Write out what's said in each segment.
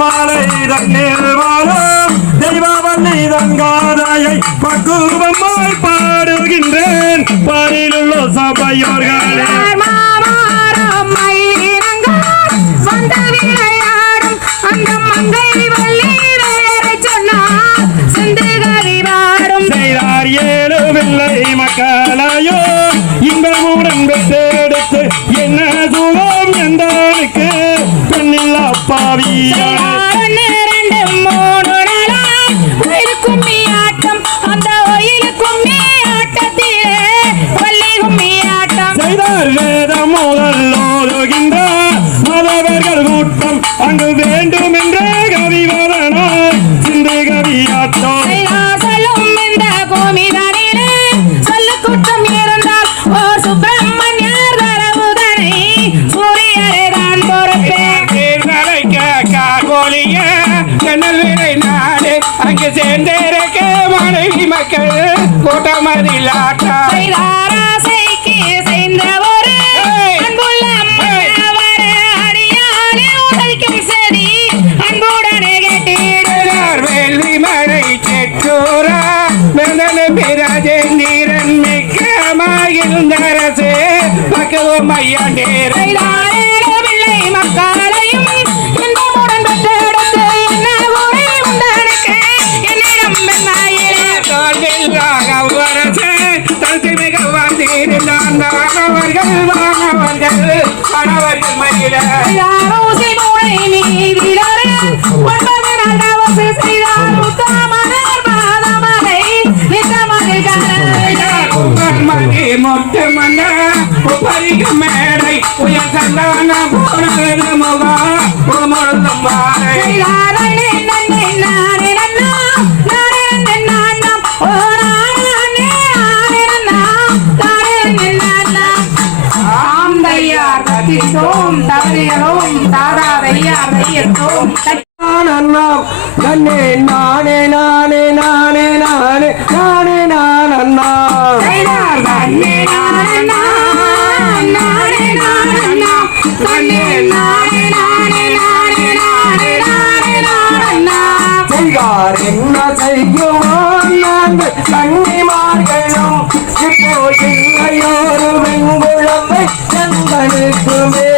மாலை தண்ணீர் வாழும் தெய்வாவல்லி தங்காதையை பக்குவமாய் பாடுகின்றேன் பாரிலுள்ள சபையோர்களே செய்தார் ஏழு பிள்ளை மக்களையோ இன்பமுடன் பெற்றெடுத்து என்ன சுகம் எந்தனுக்கு பெண்ணில்லா பாவியா அங்கு வேண்டும் என்ற கவிவதனாய் சிந்து கவியாட்டம் இந்த கோமிதானிலே சொல்லு குற்றம் இருந்தால் ஓ சுப்பிரமணியர் தரவுதனை சூரியரே தான் பொறுப்பேன் கோழிய கண்ணல் விரை நாடு அங்கு சேர்ந்திருக்க மனைவி மக்கள் கூட்டமதில் ஆட்டம் ஆசைக்கு செய்த ஒரு அன்புள்ள ராஜேந்திரன் மிக்கமாயிருந்தரசு பக்குவம் ஐயாண்டேரை பிள்ளை மக்களையும் இன்பமுடன் பெற்றெடுத்து என்ன ஊரை உண்டனுக்கு என்னிடம் அரசு தடுத்து மிக வந்திருந்தான் வானவர்கள் கணவர்கள் மயில மொட்டை மன்ன பரிக மேடை உயர் சந்தான போனது முகம் நன்னே நானே நானே நானே நானே நானே நானண்ணா செய்தார் என்ன செய்யுவோம் நாங்கள் கன்னிமார்களும் இப்போ இல்லையோரு வெங்குழம்பை சந்தனுக்குமே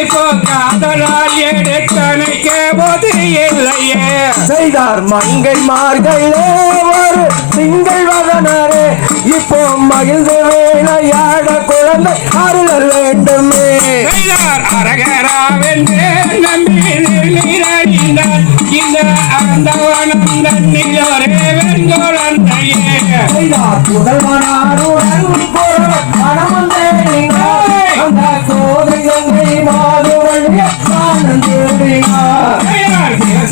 இப்போ காதலால் எடுத்தனைக்க போது இல்லையே செய்தார் மங்கைமார்களே ஒரு திங்கள் வதனரே இப்போ மகிழ்ந்து வேலையாட குழந்தை அருளல் வேண்டுமே அரகராவென்று நம்பி நீரடிந்தார் இந்த அந்தவனம் தன்னிலோரே வெண்கொழந்தையே செய்தார் புதல்வனாருடன் மனமும் தேடினார் அந்த சோதனை மாதுவழிய சாணம் தேடினார்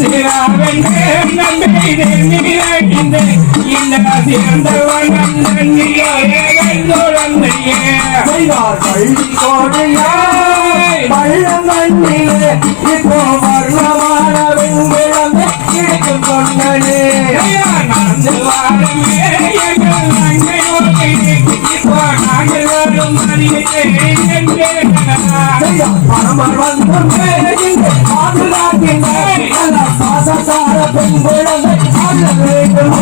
சிராவென்று நம்பி நீரடிந்த இந்த சிறந்தவனம் தன்னிலோரே வெண்கொழந்தையே செய்தார் பள்ளி கோடியாய் பள்ளங்கண்ணிலே இப்போ வர்ணமான வெண்கிழமை கிடைக்கும் கொண்டனே பரமர் வந்து பாசசார பெண் குழந்தை வேண்டும்